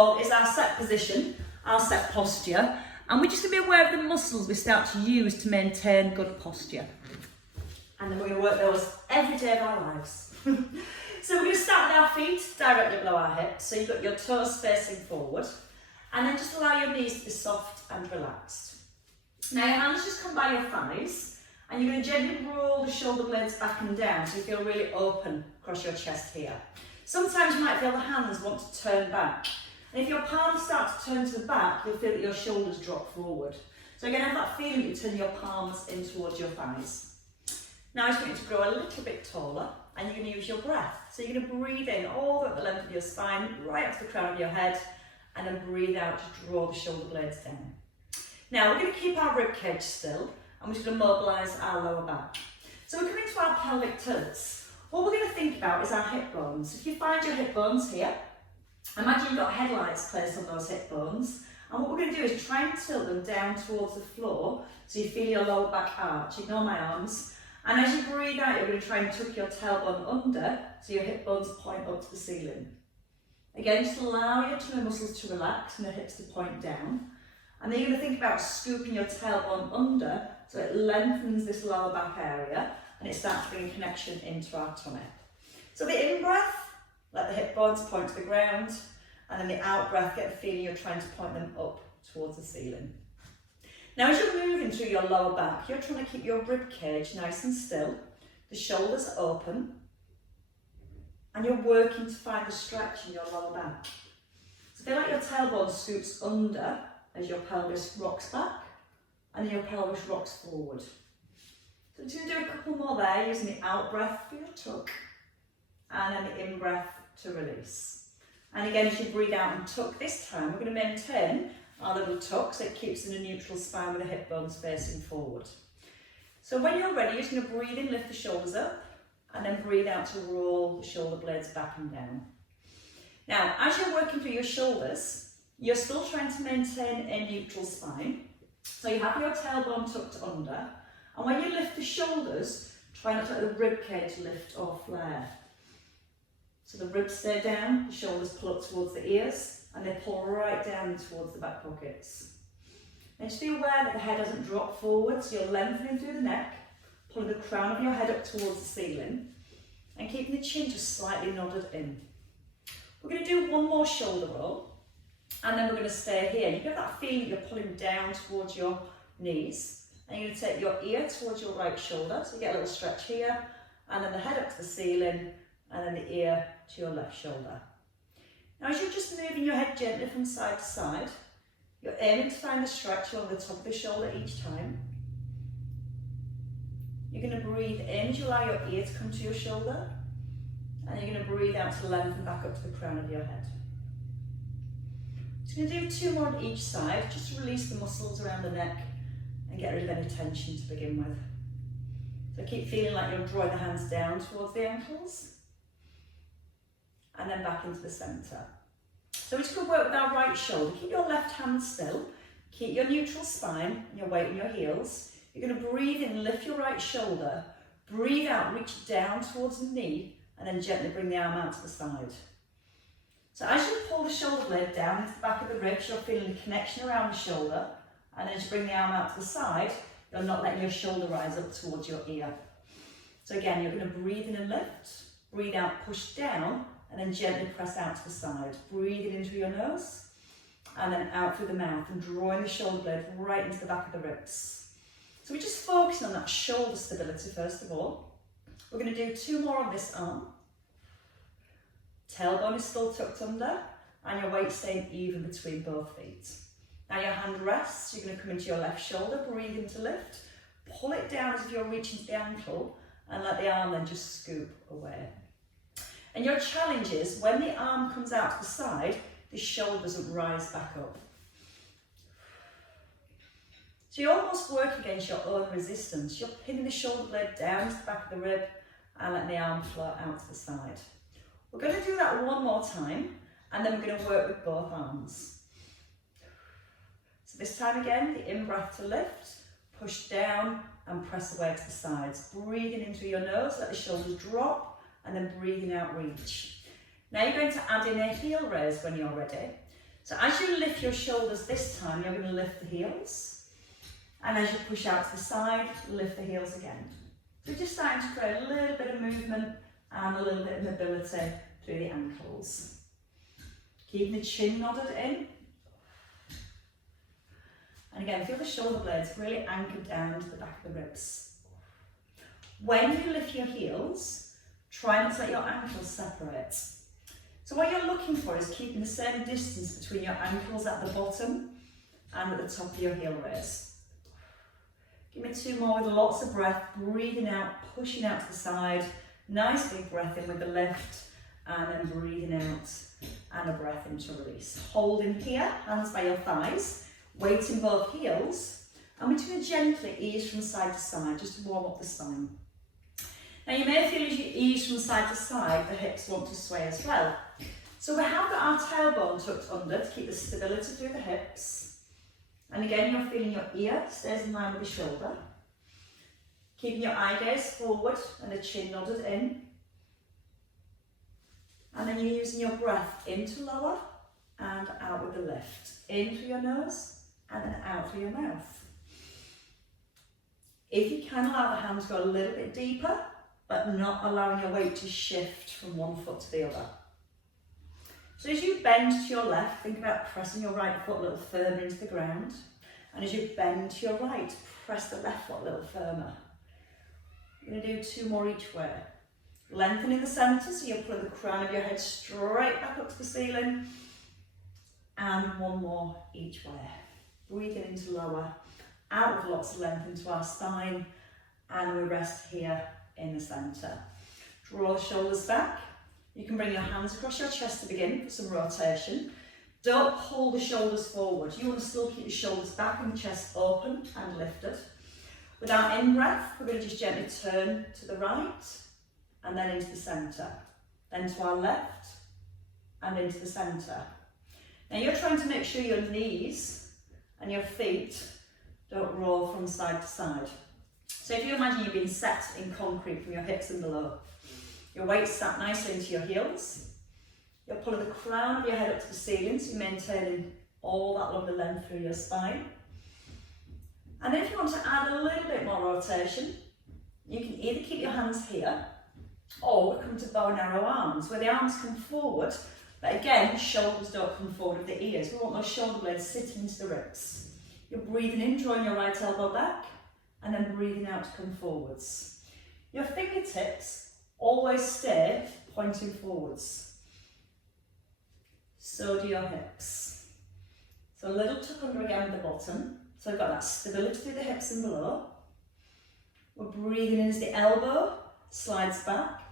call is our set position, our set posture, and we're just going to be aware of the muscles we start to use to maintain good posture. And then we're going to work those every day of our lives. So we're going to start with our feet directly below our hips, so you've got your toes facing forward, and then just allow your knees to be soft and relaxed. Now your hands just come by your thighs, and you're going to gently roll the shoulder blades back and down so you feel really open across your chest here. Sometimes you might feel the hands want to turn back, and if your palms start to turn to the back, you'll feel that your shoulders drop forward. So again, have that feeling you turn your palms in towards your thighs. Now I just want you to grow a little bit taller, and you're going to use your breath. So you're going to breathe in all the length of your spine, right up to the crown of your head, and then breathe out to draw the shoulder blades down. Now we're going to keep our rib cage still, and we're just going to mobilise our lower back. So we're coming to our pelvic tilts. What we're going to think about is our hip bones. If you find your hip bones here, imagine you've got headlights placed on those hip bones, and what we're going to do is try and tilt them down towards the floor so you feel your lower back arch. Ignore my arms. And as you breathe out, you're going to try and tuck your tailbone under so your hip bones point up to the ceiling. Again, just allow your abdominal muscles to relax and the hips to point down. And then you're going to think about scooping your tailbone under so it lengthens this lower back area and it starts to bring connection into our tummy. So the in-breath, let the hip bones point to the ground, and then the out-breath, get the feeling you're trying to point them up towards the ceiling. Now as you're moving through your lower back, you're trying to keep your rib cage nice and still, the shoulders open, and you're working to find the stretch in your lower back. So feel like your tailbone scoots under as your pelvis rocks back, and then your pelvis rocks forward. So I'm just going to do a couple more there, using the out breath for your tuck, and then the in breath to release. And again, as you breathe out and tuck this time, we're going to maintain our little tuck so it keeps in a neutral spine with the hip bones facing forward. So when you're ready, you're just going to breathe in, lift the shoulders up, and then breathe out to roll the shoulder blades back and down. Now, as you're working through your shoulders, you're still trying to maintain a neutral spine. So you have your tailbone tucked under, and when you lift the shoulders, try not to let the rib cage lift or flare. So the ribs stay down, the shoulders pull up towards the ears, and they pull right down towards the back pockets. And just be aware that the head doesn't drop forward, so you're lengthening through the neck, pulling the crown of your head up towards the ceiling, and keeping the chin just slightly nodded in. We're going to do one more shoulder roll, and then we're going to stay here. You get that feeling that you're pulling down towards your knees, and you're going to take your ear towards your right shoulder, so you get a little stretch here, and then the head up to the ceiling, and then the ear to your left shoulder. Now as you're just moving your head gently from side to side, you're aiming to find the stretch along the top of the shoulder each time. You're going to breathe in as you allow your ear to come to your shoulder, and you're going to breathe out to lengthen back up to the crown of your head. Just going to do two more on each side, just to release the muscles around the neck and get rid of any tension to begin with. So keep feeling like you're drawing the hands down towards the ankles, and then back into the centre. So we're just going to work with our right shoulder. Keep your left hand still, keep your neutral spine and your weight in your heels. You're going to breathe in, lift your right shoulder, breathe out, reach down towards the knee, and then gently bring the arm out to the side. So as you pull the shoulder blade down into the back of the ribs, you're feeling the connection around the shoulder, and as you bring the arm out to the side, you're not letting your shoulder rise up towards your ear. So again, you're going to breathe in and lift, breathe out, push down, and then gently press out to the side. Breathing in through your nose, and then out through the mouth, and drawing the shoulder blade right into the back of the ribs. So we're just focusing on that shoulder stability first of all. We're going to do two more on this arm. Tailbone is still tucked under, and your weight staying even between both feet. Now your hand rests, you're going to come into your left shoulder, breathe in to lift, pull it down as if you're reaching to the ankle, and let the arm then just scoop away. And your challenge is, when the arm comes out to the side, the shoulder doesn't rise back up. So you almost work against your own resistance. You're pinning the shoulder blade down to the back of the rib and letting the arm float out to the side. We're going to do that one more time, and then we're going to work with both arms. So this time again, the in-breath to lift, push down and press away to the sides. Breathing in through your nose, let the shoulders drop, and then breathing out, reach. Now you're going to add in a heel raise when you're ready. So as you lift your shoulders this time, you're going to lift the heels. And as you push out to the side, lift the heels again. So we're just starting to create a little bit of movement and a little bit of mobility through the ankles. Keeping the chin nodded in. And again, feel the shoulder blades really anchored down into the back of the ribs. When you lift your heels, try not to let your ankles separate. So what you're looking for is keeping the same distance between your ankles at the bottom and at the top of your heel raise. Give me 2 more with lots of breath, breathing out, pushing out to the side. Nice big breath in with the lift, and then breathing out and a breath into release. Holding here, hands by your thighs, weighting both heels, and we're going to gently ease from side to side just to warm up the spine. Now you may feel as you ease from side to side, the hips want to sway as well. So we have got our tailbone tucked under to keep the stability through the hips. And again, you're feeling your ear stays in line with the shoulder. Keeping your eye gaze forward and the chin nodded in. And then you're using your breath in to lower and out with the lift. In through your nose and then out through your mouth. If you can, allow the hands to go a little bit deeper, but not allowing your weight to shift from one foot to the other. So as you bend to your left, think about pressing your right foot a little further into the ground. And as you bend to your right, press the left foot a little firmer. You're going to do 2 more each way. Lengthening the centre, so you're pulling the crown of your head straight back up to the ceiling. And 1 more each way. Breathing into lower, out with lots of length into our spine. And we rest here in the centre. Draw the shoulders back. You can bring your hands across your chest to begin for some rotation. Don't pull the shoulders forward. You want to still keep the shoulders back and the chest open and lifted. With our in-breath, we're going to just gently turn to the right and then into the centre. Then to our left and into the centre. Now you're trying to make sure your knees and your feet don't roll from side to side. So if you imagine you've been set in concrete from your hips and below, your weight sat nicely into your heels. You're pulling the crown of your head up to the ceiling, so you're maintaining all that lovely length through your spine. And then if you want to add a little bit more rotation, you can either keep your hands here, or we come to bow and arrow arms, where the arms come forward, but again, shoulders don't come forward with the ears. We want those shoulder blades sitting into the ribs. You're breathing in, drawing your right elbow back, and then breathing out to come forwards. Your fingertips always stay pointing forwards. So do your hips. So a little tuck under again with the bottom. So I've got that stability through the hips and below. We're breathing in as the elbow slides back,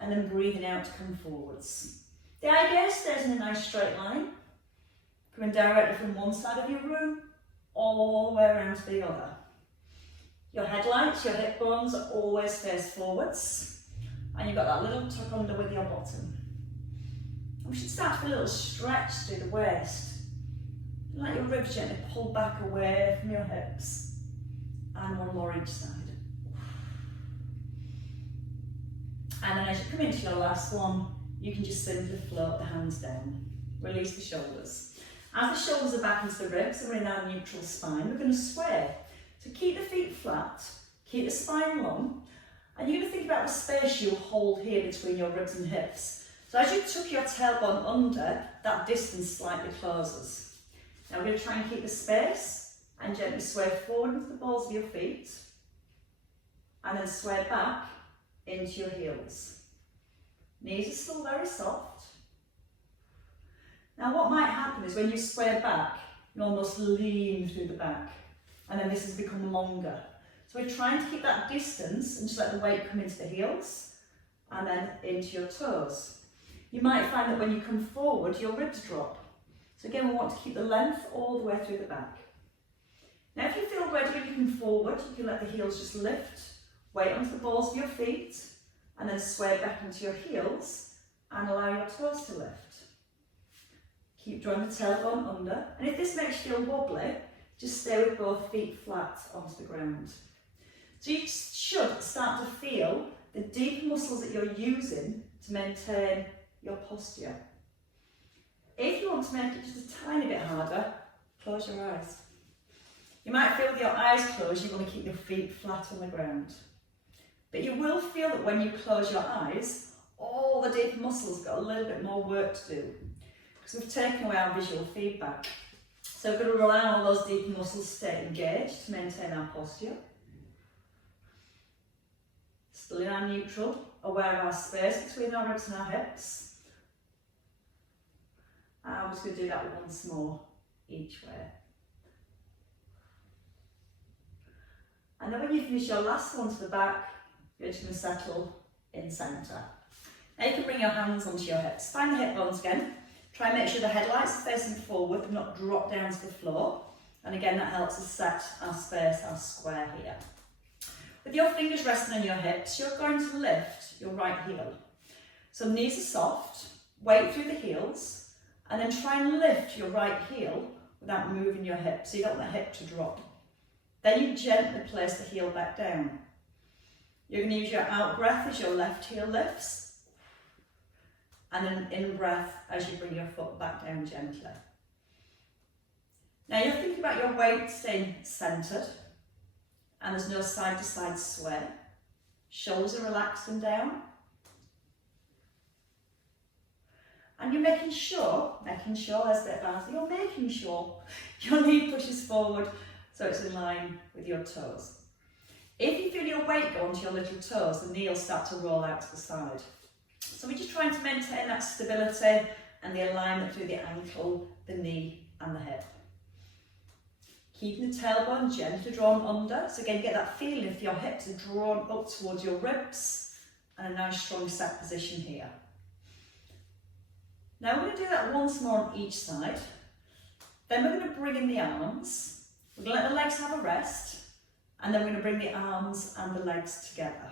and then breathing out to come forwards. The eye gaze stays in a nice straight line, coming directly from one side of your room all the way around to the other. Your headlights, your hip bones are always face forwards, and you've got that little tuck under with your bottom. And we should start with a little stretch through the waist. Let your ribs gently pull back away from your hips, and 1 more each side. And then as you come into your last one, you can just simply float the hands down. Release the shoulders. As the shoulders are back into the ribs and we're in our neutral spine, we're going to sway. So keep the feet flat, keep the spine long, and you're going to think about the space you hold here between your ribs and hips. So as you tuck your tailbone under, that distance slightly closes. Now we're going to try and keep the space and gently sway forward with the balls of your feet, and then sway back into your heels. Knees are still very soft. Now what might happen is when you sway back, you almost lean through the back, and then this has become longer. So we're trying to keep that distance and just let the weight come into the heels and then into your toes. You might find that when you come forward, your ribs drop. So again, we want to keep the length all the way through the back. Now if you feel ready when you come forward, you can let the heels just lift, weight onto the balls of your feet, and then sway back into your heels and allow your toes to lift. Keep drawing the tailbone under, and if this makes you feel wobbly, just stay with both feet flat onto the ground. So you should start to feel the deep muscles that you're using to maintain your posture. If you want to make it just a tiny bit harder, close your eyes. You might feel with your eyes closed, you want to keep your feet flat on the ground. But you will feel that when you close your eyes, all the deep muscles got a little bit more work to do. Because we've taken away our visual feedback. So we're going to rely on all those deep muscles to stay engaged to maintain our posture. Still in our neutral, aware of our space between our ribs and our hips. And I'm just going to do that once more, each way. And then when you finish your last one to the back, you're just going to settle in centre. Now you can bring your hands onto your hips. Find the hip bones again. Try and make sure the headlights are facing forward and not drop down to the floor. And again, that helps us set our space, our square here. With your fingers resting on your hips, you're going to lift your right heel. So knees are soft, weight through the heels, and then try and lift your right heel without moving your hip, so you don't want the hip to drop. Then you gently place the heel back down. You're going to use your out breath as your left heel lifts, and an in breath as you bring your foot back down gently. Now you're thinking about your weight staying centred, and there's no side to side sway. Shoulders are relaxed and down. And you're making sure, there's a bit of balance, you're making sure your knee pushes forward so it's in line with your toes. If you feel your weight go onto your little toes, the knee will start to roll out to the side. So we're just trying to maintain that stability and the alignment through the ankle, the knee and the hip. Keeping the tailbone gently drawn under. So again, you get that feeling if your hips are drawn up towards your ribs and a nice strong set position here. Now we're going to do that once more on each side. Then we're going to bring in the arms. We're going to let the legs have a rest. And then we're going to bring the arms and the legs together.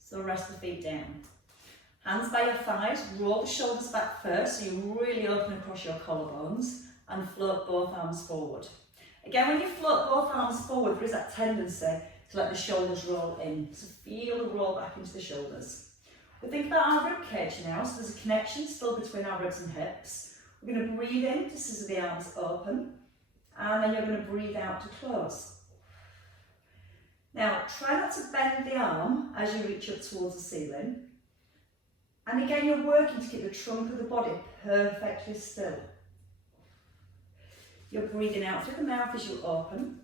So rest the feet down. Hands by your thighs, roll the shoulders back first so you really open across your collarbones and float both arms forward. Again, when you float both arms forward, there is that tendency to let the shoulders roll in. So feel the roll back into the shoulders. We think about our rib cage now, so there's a connection still between our ribs and hips. We're going to breathe in just as the arms open, and then you're going to breathe out to close. Now, try not to bend the arm as you reach up towards the ceiling. And again, you're working to keep the trunk of the body perfectly still. You're breathing out through the mouth as you open,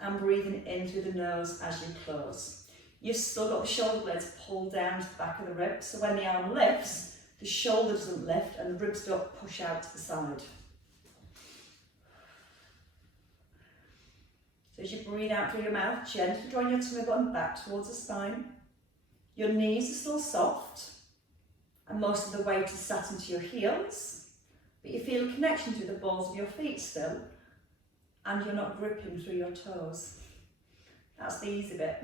and breathing in through the nose as you close. You've still got the shoulder blades pulled down to the back of the ribs, so when the arm lifts, the shoulder doesn't lift and the ribs don't push out to the side. So as you breathe out through your mouth, gently drawing your tummy button back towards the spine. Your knees are still soft, and most of the weight is sat into your heels, but you feel a connection to the balls of your feet still, and you're not gripping through your toes. That's the easy bit.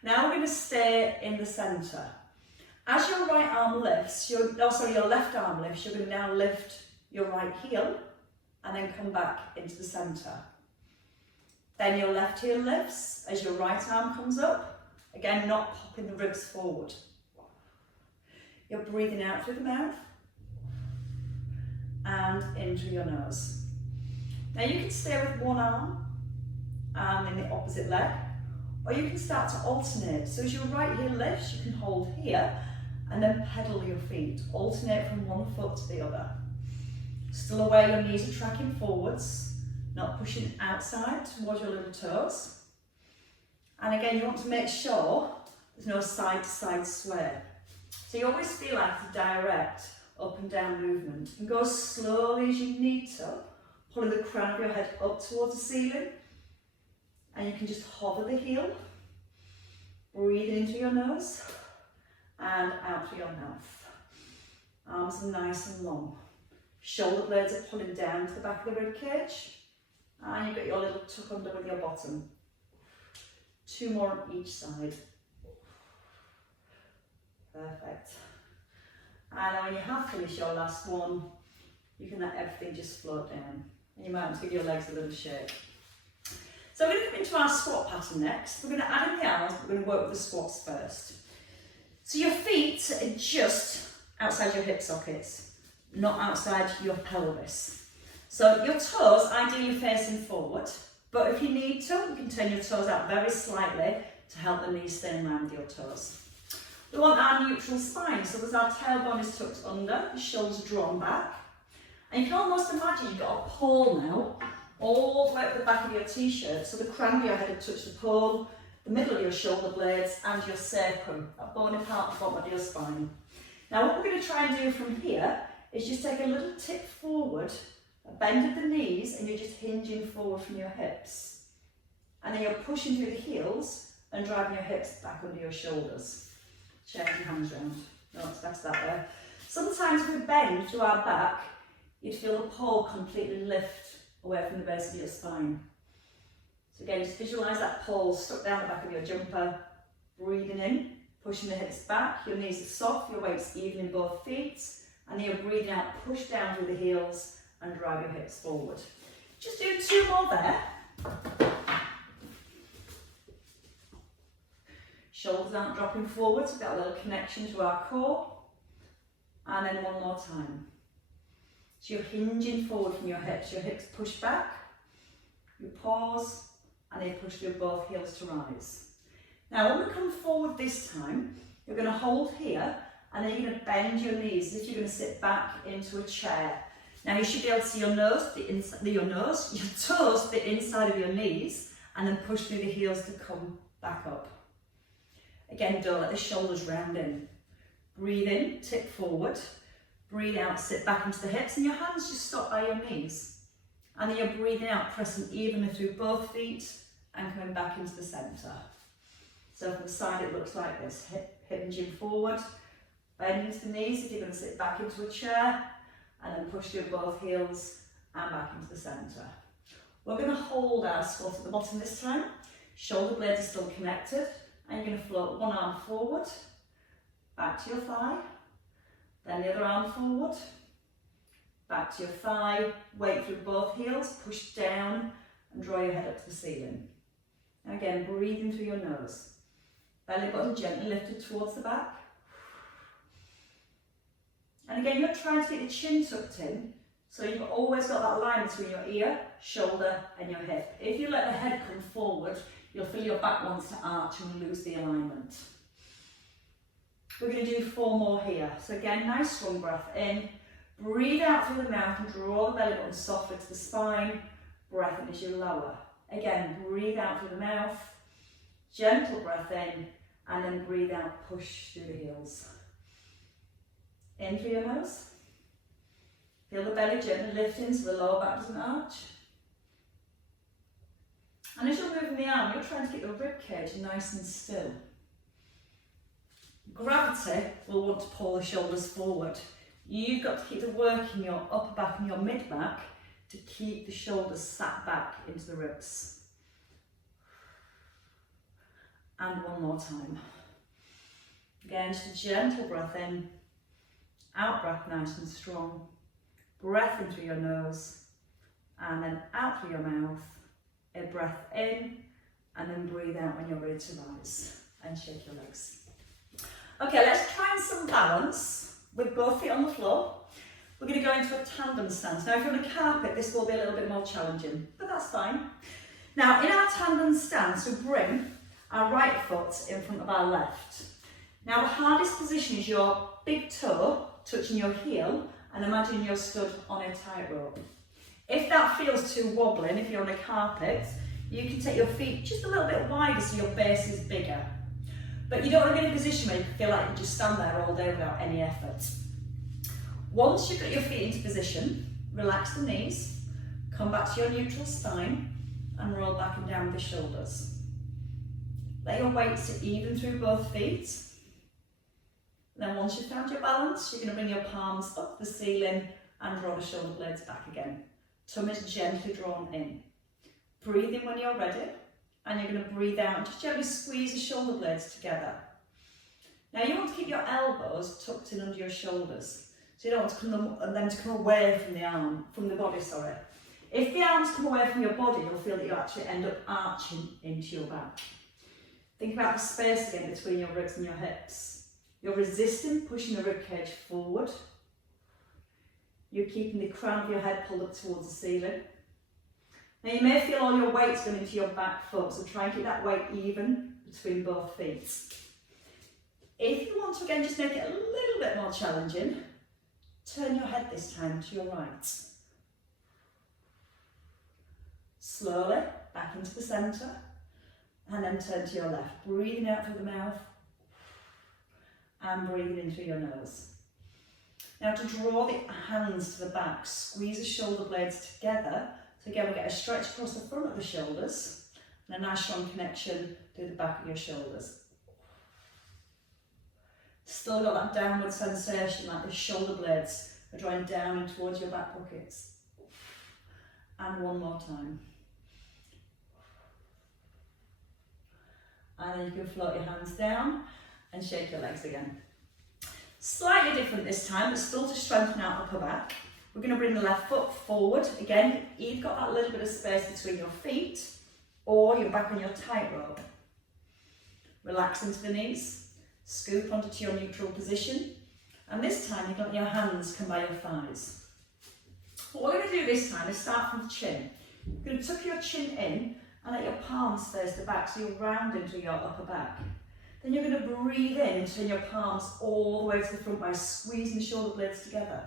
Now we're going to stay in the centre. As your right arm lifts, your left arm lifts, you're going to now lift your right heel and then come back into the centre. Then your left heel lifts as your right arm comes up, again not popping the ribs forward. You're breathing out through the mouth and in through your nose. Now you can stay with one arm and in the opposite leg, or you can start to alternate. So as your right heel lifts, you can hold here and then pedal your feet. Alternate from one foot to the other. Still aware your knees are tracking forwards, not pushing outside towards your little toes. And again, you want to make sure there's no side to side sway. So you always feel like it's a direct up and down movement. You can go as slowly as you need to, pulling the crown of your head up towards the ceiling. And you can just hover the heel, breathe in through your nose and out through your mouth. Arms are nice and long. Shoulder blades are pulling down to the back of the rib cage. And you've got your little tuck under with your bottom. 2 more on each side. Perfect. And when you have finished your last one, you can let everything just float down. And you might want to give your legs a little shake. So we're going to come into our squat pattern next. We're going to add in the arms, but we're going to work with the squats first. So your feet are just outside your hip sockets, not outside your pelvis. So your toes ideally facing forward, but if you need to, you can turn your toes out very slightly to help the knees stay in line with your toes. We want our neutral spine, so as our tailbone is tucked under, the shoulders are drawn back. And you can almost imagine you've got a pole now, all the way up the back of your t-shirt, so the crown of your head will touch the pole, the middle of your shoulder blades and your sacrum, that bony part at the bottom of your spine. Now what we're going to try and do from here is just take a little tip forward, a bend of the knees, and you're just hinging forward from your hips. And then you're pushing through the heels and driving your hips back under your shoulders. Change your hands round. No, it's best that way. Sometimes if we bend through our back, you'd feel the pole completely lift away from the base of your spine. So again, just visualise that pole stuck down the back of your jumper, breathing in, pushing the hips back, your knees are soft, your weight's even in both feet, and then you're breathing out, push down through the heels and drive your hips forward. Just do 2 more there. Shoulders aren't dropping forward, so we've got a little connection to our core. And then 1 more time. So you're hinging forward from your hips push back, you pause, and then you push through both heels to rise. Now when we come forward this time, you're going to hold here, and then you're going to bend your knees as if you're going to sit back into a chair. Now you should be able to see your toes, the inside of your knees, and then push through the heels to come back up. Again, don't let the shoulders round in. Breathe in, tip forward. Breathe out, sit back into the hips, and your hands just stop by your knees. And then you're breathing out, pressing evenly through both feet and coming back into the centre. So from the side it looks like this, hinging forward, bend into the knees if you're going to sit back into a chair, and then push through both heels and back into the centre. We're going to hold our squat at the bottom this time. Shoulder blades are still connected, and you're going to float one arm forward, back to your thigh, then the other arm forward, back to your thigh, weight through both heels, push down and draw your head up to the ceiling. And again, breathing through your nose. Belly button gently lifted towards the back. And again, you're trying to get your chin tucked in, so you've always got that line between your ear, shoulder and your hip. If you let the head come forward, you'll feel your back wants to arch and lose the alignment. We're going to do 4 more here. So again, nice strong breath in. Breathe out through the mouth and draw the belly button softly to the spine. Breath in as you lower. Again, breathe out through the mouth. Gentle breath in, and then breathe out, push through the heels. In through your nose. Feel the belly gently lifting so the lower back doesn't arch. And as you're moving the arm, you're trying to keep the rib cage nice and still. Gravity will want to pull the shoulders forward. You've got to keep the work in your upper back and your mid back to keep the shoulders sat back into the ribs. And 1 more time. Again, just a gentle breath in. Out breath nice and strong. Breath in through your nose. And then out through your mouth. A breath in. And then breathe out when you're ready to rise. And shake your legs. Okay, let's try and some balance with both feet on the floor. We're going to go into a tandem stance. Now, if you're on a carpet, this will be a little bit more challenging, but that's fine. Now, in our tandem stance, we bring our right foot in front of our left. Now, the hardest position is your big toe touching your heel, and imagine you're stood on a tightrope. If that feels too wobbling, if you're on a carpet, you can take your feet just a little bit wider so your base is bigger. But you don't want to be in a position where you feel like you just stand there all day without any effort. Once you've got your feet into position, relax the knees, come back to your neutral spine and roll back and down with the shoulders. Let your weight sit even through both feet. Then once you've found your balance, you're going to bring your palms up to the ceiling and draw the shoulder blades back again. Tummy's gently drawn in. Breathe in when you're ready. And you're going to breathe out and just gently squeeze the shoulder blades together. Now you want to keep your elbows tucked in under your shoulders. So you don't want them to come away from the body. If the arms come away from your body, you'll feel that you actually end up arching into your back. Think about the space again between your ribs and your hips. You're resisting, pushing the ribcage forward. You're keeping the crown of your head pulled up towards the ceiling. Now you may feel all your weight's going into your back foot, so try and keep that weight even between both feet. If you want to again just make it a little bit more challenging, turn your head this time to your right. Slowly back into the centre and then turn to your left. Breathing out through the mouth and breathing in through your nose. Now to draw the hands to the back, squeeze the shoulder blades together. So again, we get a stretch across the front of the shoulders and a nice strong connection through the back of your shoulders. Still got that downward sensation, like the shoulder blades are drawing down and towards your back pockets. And one more time. And then you can float your hands down and shake your legs again. Slightly different this time, but still to strengthen our upper back. We're going to bring the left foot forward. Again, you've got that little bit of space between your feet or you're back on your tightrope. Relax into the knees, scoop onto your neutral position. And this time, you've got your hands come by your thighs. What we're going to do this time is start from the chin. You're going to tuck your chin in and let your palms face the back so you're round into your upper back. Then you're going to breathe in and turn your palms all the way to the front by squeezing the shoulder blades together.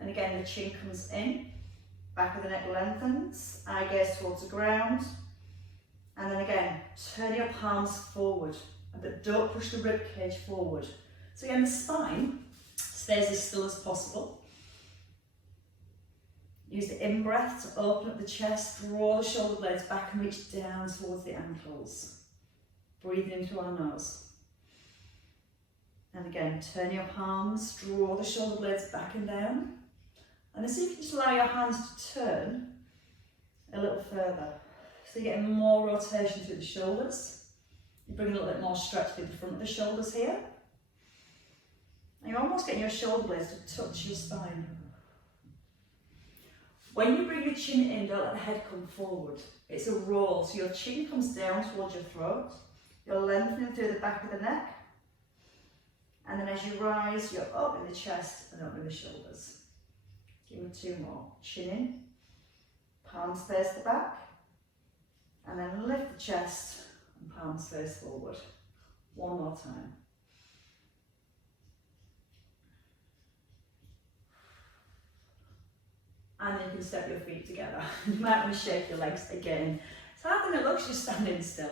And again, the chin comes in, back of the neck lengthens, eye gaze towards the ground. And then again, turn your palms forward, but don't push the rib cage forward. So again, the spine stays as still as possible. Use the in-breath to open up the chest, draw the shoulder blades back and reach down towards the ankles. Breathing in through our nose. And again, turn your palms, draw the shoulder blades back and down. And then see if you can just allow your hands to turn a little further. So you're getting more rotation through the shoulders. You bring a little bit more stretch through the front of the shoulders here. And you're almost getting your shoulder blades to touch your spine. When you bring your chin in, don't let the head come forward. It's a roll, so your chin comes down towards your throat. You're lengthening through the back of the neck. And then as you rise, you're up in the chest and up in the shoulders. Give me two more. Chin in, palms face the back, and then lift the chest and palms face forward. One more time. And then you can step your feet together. You might want to shake your legs again. So how can it look just standing still?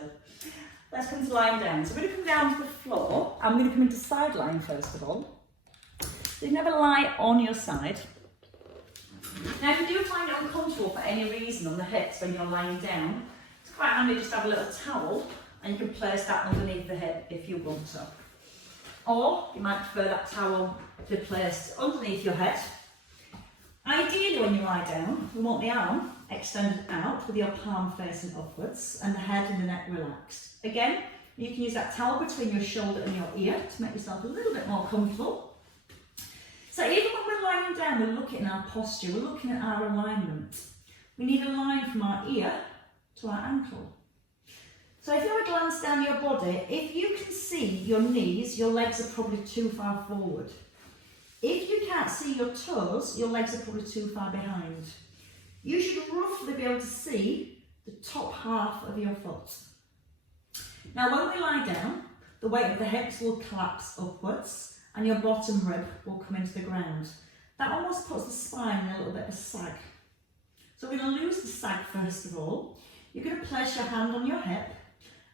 Let's come to lying down. So we're going to come down to the floor. I'm going to come into side lying first of all. So you never lie on your side. Now if you do find it uncomfortable for any reason on the hips when you're lying down, it's quite handy just to have a little towel and you can place that underneath the hip if you want to. Or you might prefer that towel to be placed underneath your head. Ideally when you lie down, we want the arm extended out with your palm facing upwards and the head and the neck relaxed. Again, you can use that towel between your shoulder and your ear to make yourself a little bit more comfortable. So even when we're lying down, we're looking at our posture, we're looking at our alignment. We need a line from our ear to our ankle. So if you have a glance down your body, if you can see your knees, your legs are probably too far forward. If you can't see your toes, your legs are probably too far behind. You should roughly be able to see the top half of your foot. Now when we lie down, the weight of the hips will collapse upwards and your bottom rib will come into the ground. That almost puts the spine in a little bit of a sag. So we're going to lose the sag first of all. You're going to place your hand on your hip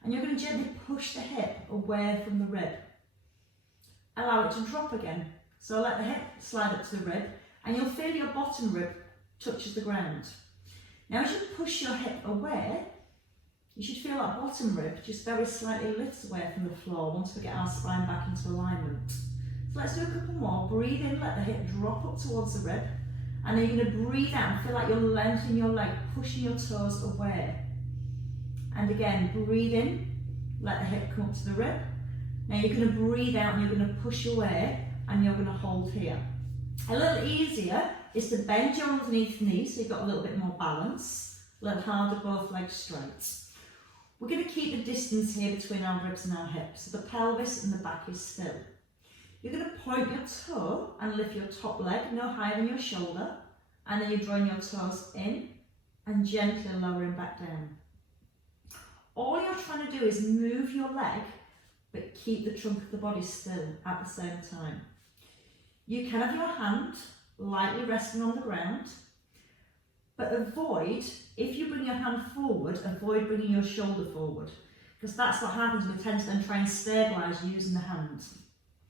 and you're going to gently push the hip away from the rib. Allow it to drop again. So let the hip slide up to the rib and you'll feel your bottom rib touches the ground. Now as you push your hip away, you should feel that bottom rib just very slightly lifts away from the floor once we get our spine back into alignment. So let's do a couple more. Breathe in, let the hip drop up towards the rib. And then you're going to breathe out and feel like you're lengthening your leg, pushing your toes away. And again, breathe in, let the hip come up to the rib. Now you're going to breathe out and you're going to push away and you're going to hold here. A little easier is to bend your underneath knee so you've got a little bit more balance. A little harder, both legs straight. We're going to keep the distance here between our ribs and our hips, so the pelvis and the back is still. You're going to point your toe and lift your top leg no higher than your shoulder, and then you're drawing your toes in and gently lowering back down. All you're trying to do is move your leg but keep the trunk of the body still at the same time. You can have your hand lightly resting on the ground, but avoid, if you bring your hand forward, avoid bringing your shoulder forward, because that's what happens. We tend to then try and stabilise using the hand.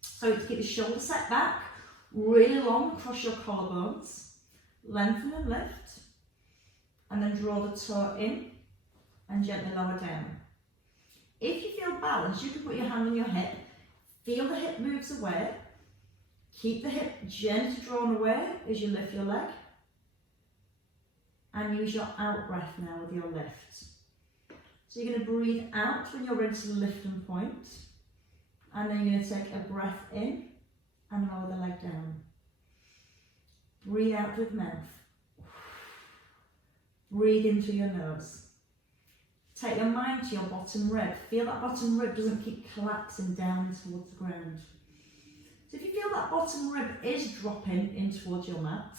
So to keep the shoulder set back, really long across your collarbones, lengthen and lift, and then draw the toe in and gently lower down. If you feel balanced, you can put your hand on your hip, feel the hip moves away, keep the hip gently drawn away as you lift your leg, and use your out breath now with your lift. So you're going to breathe out when you're ready to lift and point, and then you're going to take a breath in and lower the leg down. Breathe out with mouth. Breathe into your nose. Take your mind to your bottom rib. Feel that bottom rib doesn't keep collapsing down towards the ground. So if you feel that bottom rib is dropping in towards your mat,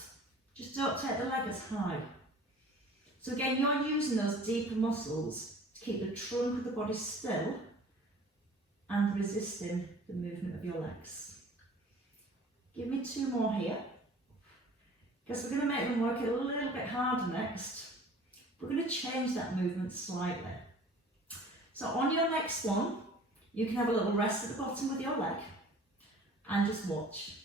just don't take the leg as high. So again, you're using those deeper muscles to keep the trunk of the body still and resisting the movement of your legs. Give me 2 more here, because we're going to make them work a little bit harder next. We're going to change that movement slightly. So on your next one, you can have a little rest at the bottom with your leg and just watch.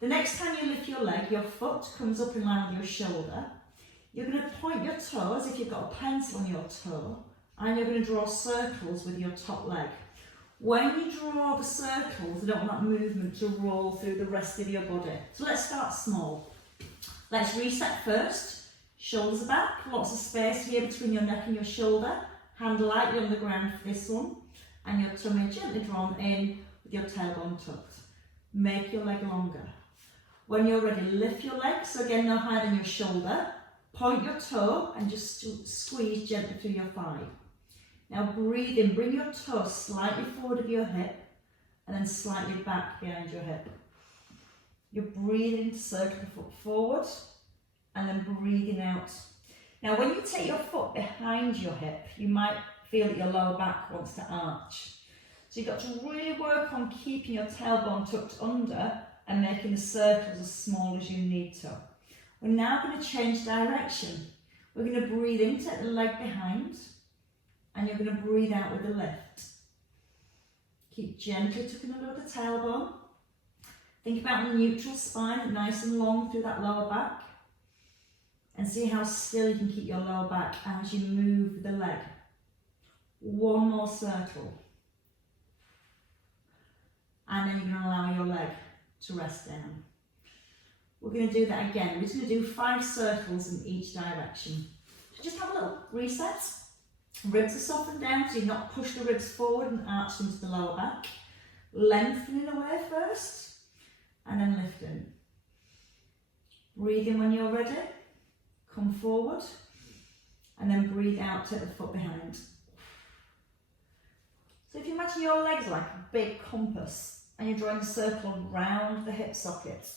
The next time you lift your leg, your foot comes up in line with your shoulder. You're going to point your toes, if you've got a pencil on your toe, and you're going to draw circles with your top leg. When you draw the circles, you don't want that movement to roll through the rest of your body. So let's start small. Let's reset first. Shoulders are back, lots of space here between your neck and your shoulder. Hand lightly on the ground for this one, and your tummy gently drawn in with your tailbone tucked. Make your leg longer. When you're ready, lift your leg, so again no higher than your shoulder. Point your toe and just squeeze gently through your thigh. Now breathe in, bring your toe slightly forward of your hip and then slightly back behind your hip. You're breathing to circle the foot forward and then breathing out. Now when you take your foot behind your hip, you might feel that your lower back wants to arch. So you've got to really work on keeping your tailbone tucked under and making the circles as small as you need to. We're now going to change direction. We're going to breathe in, take the leg behind, and you're going to breathe out with the lift. Keep gently tucking under the tailbone. Think about the neutral spine, nice and long through that lower back. And see how still you can keep your lower back as you move the leg. 1 more circle. And then you're going to allow your leg to rest down. We're going to do that again. We're just going to do 5 circles in each direction. So just have a little reset. Ribs are softened down, so you've not pushed the ribs forward and arched into the lower back. Lengthening away first, and then lifting. Breathe in when you're ready. Come forward, and then breathe out, take the foot behind. So if you imagine your legs like a big compass, and you're drawing a circle around the hip socket.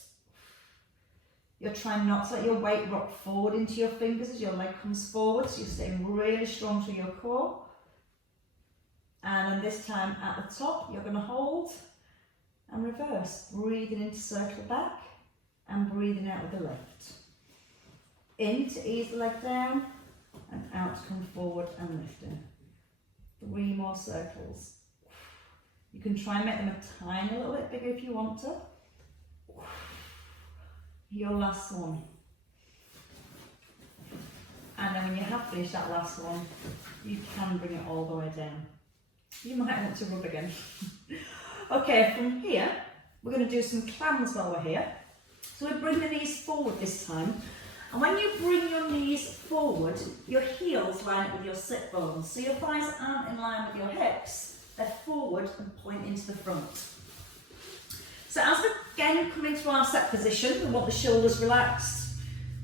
You're trying not to let your weight rock forward into your fingers as your leg comes forward, so you're staying really strong through your core. And then this time at the top, you're going to hold and reverse, breathing in to circle back and breathing out with the lift. In to ease the leg down and out to come forward and lifting. 3 more circles. You can try and make them a tiny little bit bigger if you want to. Your last one. And then when you have finished that last one, you can bring it all the way down. You might want to rub again. Okay, from here, we're going to do some clams while we're here. So we bring the knees forward this time. And when you bring your knees forward, your heels line up with your sit bones. So your thighs aren't in line with your hips, they're forward and point into the front. So as we again come into our set position, we want the shoulders relaxed,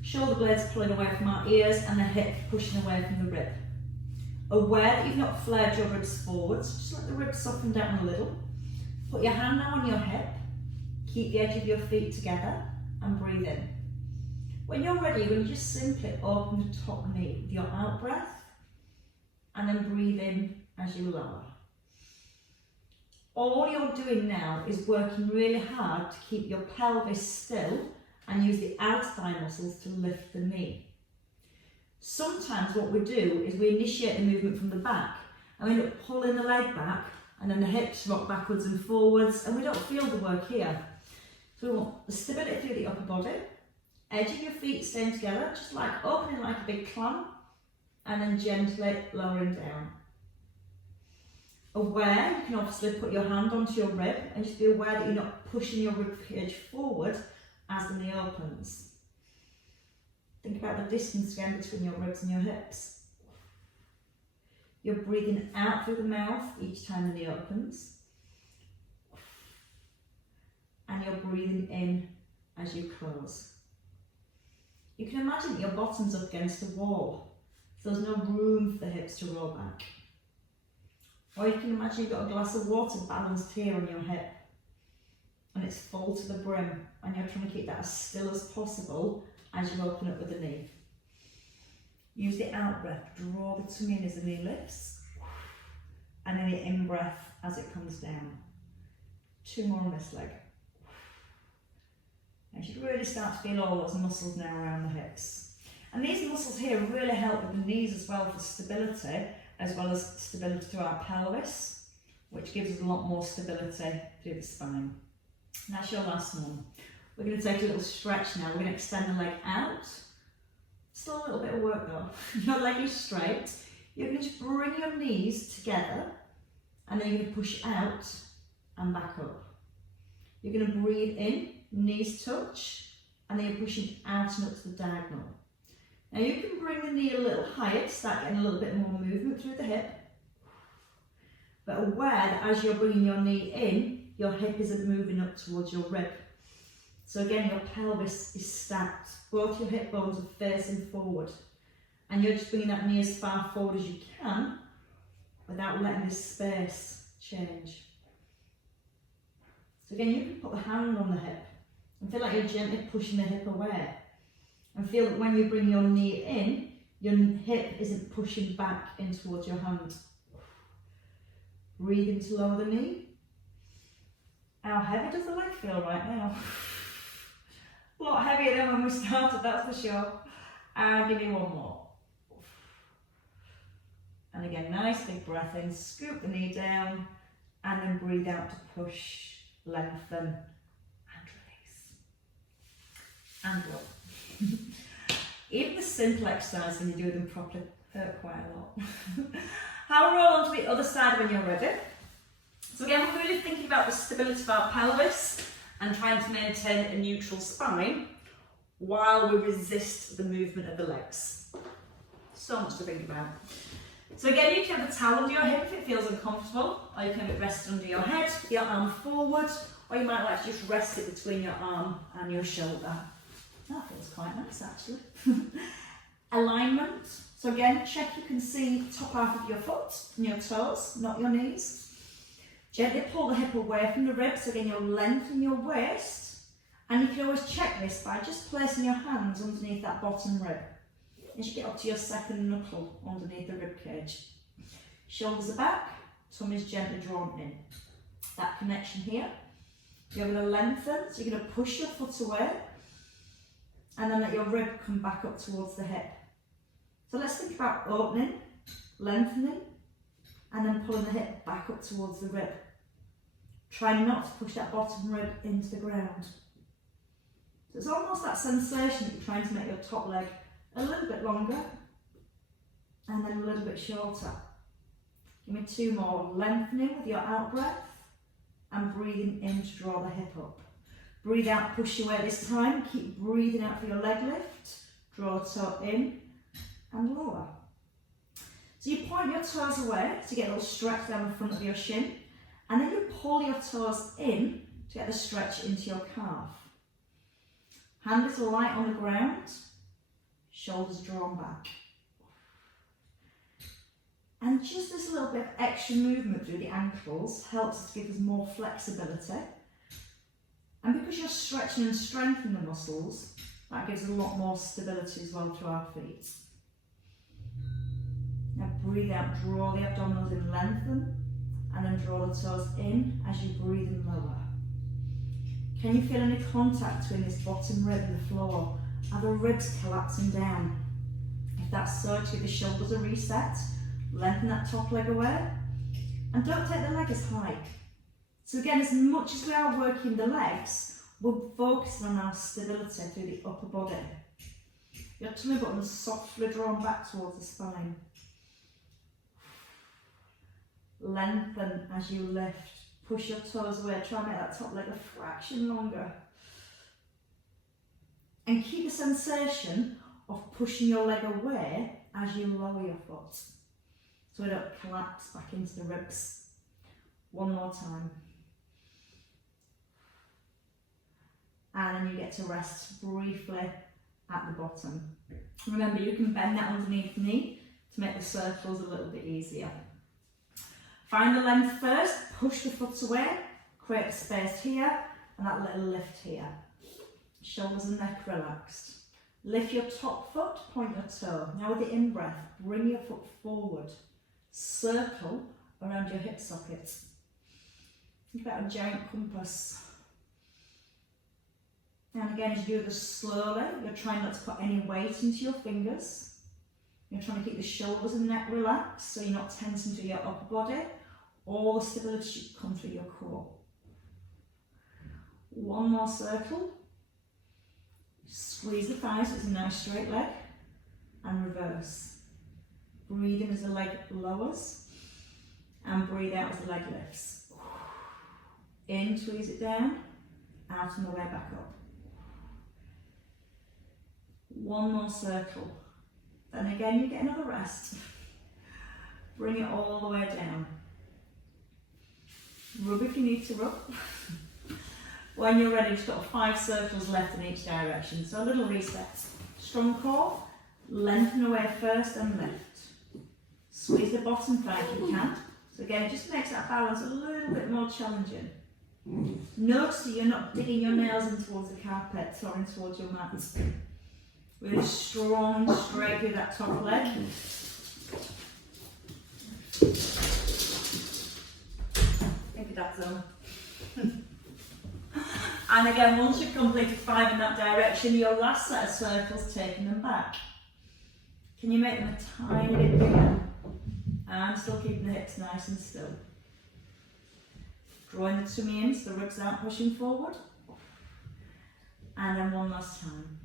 shoulder blades pulling away from our ears and the hip pushing away from the rib. Aware that you've not flared your ribs forwards, just let the ribs soften down a little. Put your hand now on your hip, keep the edge of your feet together and breathe in. When you're ready, you're going to just simply open the top knee with your out breath and then breathe in as you lower. All you're doing now is working really hard to keep your pelvis still and use the outer thigh muscles to lift the knee. Sometimes what we do is we initiate the movement from the back and we end up pulling the leg back and then the hips rock backwards and forwards and we don't feel the work here. So we want the stability through the upper body, edge of your feet staying together, just like opening like a big clam and then gently lowering down. Aware, you can obviously put your hand onto your rib and just be aware that you're not pushing your rib cage forward as the knee opens. Think about the distance again between your ribs and your hips. You're breathing out through the mouth each time the knee opens. And you're breathing in as you close. You can imagine that your bottom's up against a wall, so there's no room for the hips to roll back. Or you can imagine you've got a glass of water balanced here on your hip and it's full to the brim and you're trying to keep that as still as possible as you open up with the knee. Use the out breath, draw the tummy in as the knee lifts and then the in breath as it comes down. 2 more on this leg. And you should really start to feel all those muscles now around the hips. And these muscles here really help with the knees as well for stability, as well as stability through our pelvis, which gives us a lot more stability through the spine. And that's your last one. We're going to take a little stretch now. We're going to extend the leg out. Still a little bit of work though. Your leg is straight. You're going to just bring your knees together and then you're going to push out and back up. You're going to breathe in, knees touch, and then you're pushing out and up to the diagonal. Now you can bring the knee a little higher to start getting a little bit more movement through the hip. But aware that as you're bringing your knee in, your hip isn't moving up towards your rib. So again, your pelvis is stacked. Both your hip bones are facing forward. And you're just bringing that knee as far forward as you can without letting this space change. So again, you can put the hand on the hip and feel like you're gently pushing the hip away. And feel that when you bring your knee in, your hip isn't pushing back in towards your hand. Breathe in to lower the knee. How heavy does the leg feel right now? A lot heavier than when we started, that's for sure. And give me one more. And again, nice big breath in, scoop the knee down, and then breathe out to push, lengthen, and release. And drop. Even the simple exercise, when you do them properly, hurt quite a lot. Have a roll onto the other side when you're ready. So again, we're really thinking about the stability of our pelvis and trying to maintain a neutral spine while we resist the movement of the legs. So much to think about. So again, you can have a towel under your hip if it feels uncomfortable, or you can have it rested under your head, your arm forward, or you might like to just rest it between your arm and your shoulder. That feels quite nice actually. Alignment. So again, check you can see the top half of your foot and your toes, not your knees. Gently pull the hip away from the ribs. So again, you'll lengthen your waist. And you can always check this by just placing your hands underneath that bottom rib. As you get up to your second knuckle underneath the rib cage. Shoulders are back, tummy's gently drawn in. That connection here. You're going to lengthen, so you're going to push your foot away. And then let your rib come back up towards the hip. So let's think about opening, lengthening, and then pulling the hip back up towards the rib. Try not to push that bottom rib into the ground. So it's almost that sensation that you're trying to make your top leg a little bit longer and then a little bit shorter. Give me 2 more. Lengthening with your out breath and breathing in to draw the hip up. Breathe out, push away this time. Keep breathing out for your leg lift. Draw toe in and lower. So you point your toes away to get a little stretch down the front of your shin, and then you pull your toes in to get the stretch into your calf. Hand is light on the ground, shoulders drawn back. And just this little bit of extra movement through the ankles helps us give us more flexibility. And because you're stretching and strengthening the muscles, that gives a lot more stability as well through our feet. Now breathe out, draw the abdominals in, lengthen, and then draw the toes in as you breathe in lower. Can you feel any contact between this bottom rib and the floor? Are the ribs collapsing down? If that's so, give the shoulders a reset, lengthen that top leg away, and don't take the leg as high. So again, as much as we are working the legs, we're focusing on our stability through the upper body. Your tummy button is softly drawn back towards the spine. Lengthen as you lift. Push your toes away. Try and make that top leg a fraction longer. And keep the sensation of pushing your leg away as you lower your foot, so we don't collapse back into the ribs. One more time. And then you get to rest briefly at the bottom. Remember, you can bend that underneath the knee to make the circles a little bit easier. Find the length first, push the foot away, create a space here, and that little lift here. Shoulders and neck relaxed. Lift your top foot, point your toe. Now with the in-breath, bring your foot forward. Circle around your hip sockets. Think about a giant compass. And again, as you do this slowly, you're trying not to put any weight into your fingers. You're trying to keep the shoulders and neck relaxed, so you're not tensing through your upper body. All the stability should come through your core. One more circle. Squeeze the thighs, so it's a nice straight leg. And reverse. Breathe in as the leg lowers. And breathe out as the leg lifts. In, squeeze it down. Out on the way back up. One more circle. Then again, you get another rest. Bring it all the way down. Rub if you need to rub. When you're ready, you've got 5 circles left in each direction. So a little reset. Strong core, lengthen away first and lift. Squeeze the bottom thigh if you can. So again, it just makes that balance a little bit more challenging. Notice that you're not digging your nails in towards the carpet or in towards your mat. Really strong, straight through that top leg. Maybe that's all. And again, once you've completed 5 in that direction, your last set of circles, taking them back. Can you make them a tiny bit bigger? And still keeping the hips nice and still. Drawing the tummy in so the ribs aren't pushing forward. And then one last time.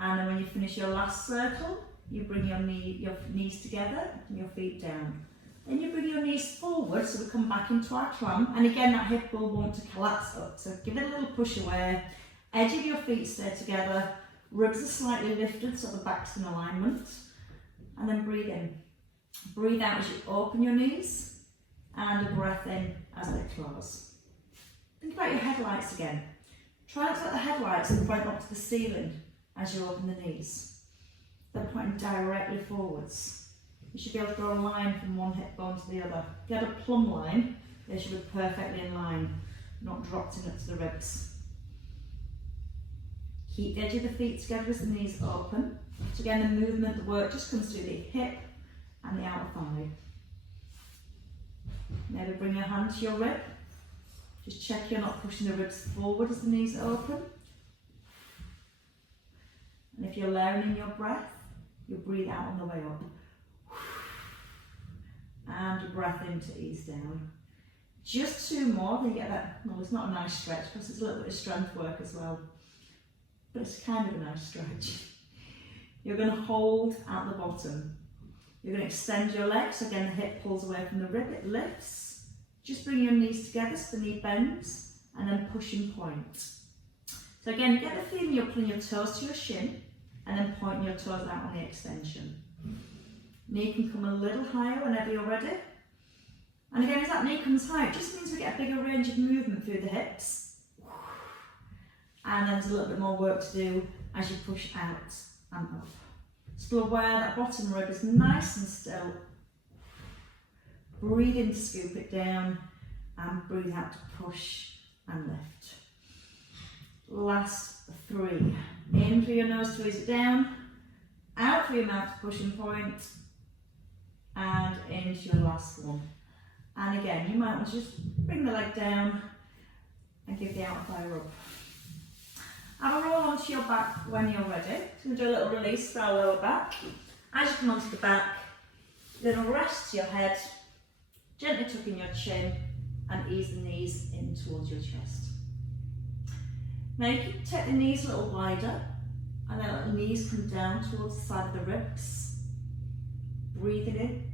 And then when you finish your last circle, you bring your knees together and your feet down. Then you bring your knees forward so we come back into our clamp. And again, that hip will want to collapse up. So give it a little push away. Edge of your feet stay together. Ribs are slightly lifted so the back's in alignment. And then breathe in. Breathe out as you open your knees. And a breath in as they close. Think about your headlights again. Try not to let the headlights point up to the ceiling as you open the knees. They're pointing directly forwards. You should be able to draw a line from one hip bone to the other. If you had a plumb line, they should be perfectly in line, not dropped in up to the ribs. Keep the edge of the feet together as the knees open. So again, the movement, the work just comes through the hip and the outer thigh. Maybe bring your hand to your rib. Just check you're not pushing the ribs forward as the knees open. And if you're layering in your breath, you'll breathe out on the way up. And a breath in to ease down. Just 2 more, then you get that, well, it's not a nice stretch because it's a little bit of strength work as well. But it's kind of a nice stretch. You're going to hold at the bottom. You're going to extend your legs. So again, the hip pulls away from the rib, it lifts. Just bring your knees together so the knee bends, and then push and point. So again, get the feeling you're pulling your toes to your shin, and then pointing your toes out on the extension. Knee can come a little higher whenever you're ready. And again, as that knee comes high, it just means we get a bigger range of movement through the hips. And then there's a little bit more work to do as you push out and up. Still aware that bottom rib is nice and still, Breathe in to scoop it down and breathe out to push and lift. Last 3. In through your nose to ease it down, out through your mouth to push and point, and into your last one. And again, you might want to just bring the leg down and give the outer thigh a rub. And roll onto your back when you're ready. So we'll do a little release for our lower back. As you come onto the back, you're going to rest your head, gently tuck in your chin and ease the knees in towards your chest. Now you can take the knees a little wider and then let the knees come down towards the side of the ribs. Breathing in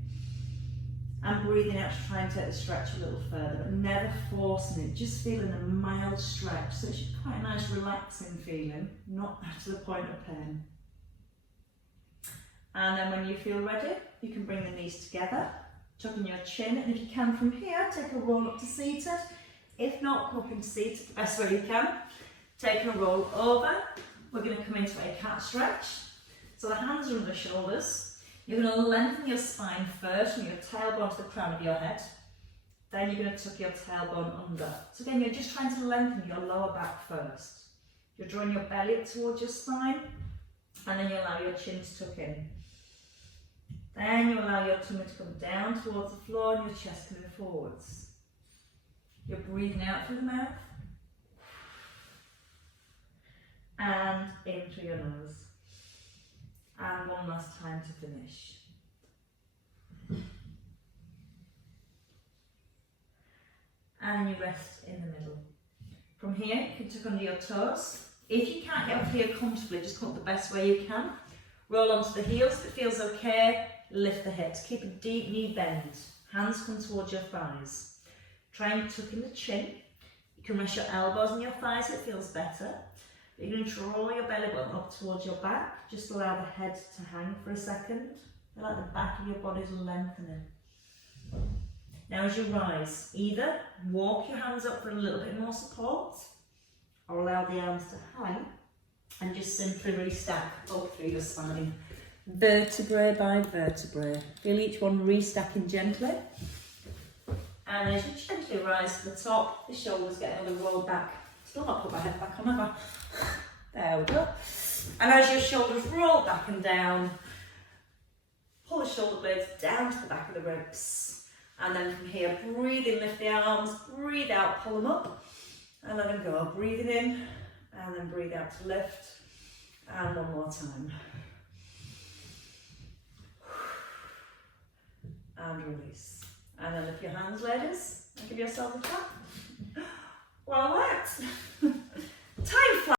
and breathing out to try and take the stretch a little further, but never forcing it, just feeling a mild stretch. So it's quite a nice relaxing feeling, not to the point of pain. And then when you feel ready, you can bring the knees together, tuck in your chin, and if you can from here, take a roll up to seated. If not, come up into seated the best way you can. Take a roll over. We're going to come into a cat stretch. So the hands are under the shoulders. You're going to lengthen your spine first from your tailbone to the crown of your head. Then you're going to tuck your tailbone under. So again, you're just trying to lengthen your lower back first. You're drawing your belly up towards your spine, and then you allow your chin to tuck in. Then you allow your tummy to come down towards the floor and your chest coming forwards. You're breathing out through the mouth and in through your nose. And one last time to finish. And you rest in the middle. From here, you can tuck under your toes. If you can't get up here comfortably, just come up the best way you can. Roll onto the heels if it feels okay. Lift the hips. Keep a deep knee bend. Hands come towards your thighs. Try and tuck in the chin. You can rest your elbows on your thighs if it feels better. You're going to draw your belly button up towards your back. Just allow the head to hang for a second. Feel like the back of your body's lengthening. Now as you rise, either walk your hands up for a little bit more support, or allow the arms to hang and just simply restack up through your spine. Vertebrae by vertebrae. Feel each one restacking gently. And as you gently rise to the top, the shoulders get another roll back. Still not put my head back on, have I? There we go. And as your shoulders roll back and down, pull the shoulder blades down to the back of the ribs. And then from here, breathe in, lift the arms, breathe out, pull them up, and let them go. Breathing in, and then breathe out to lift. And one more time. And release. And then lift your hands, ladies, and give yourself a clap. Well worked.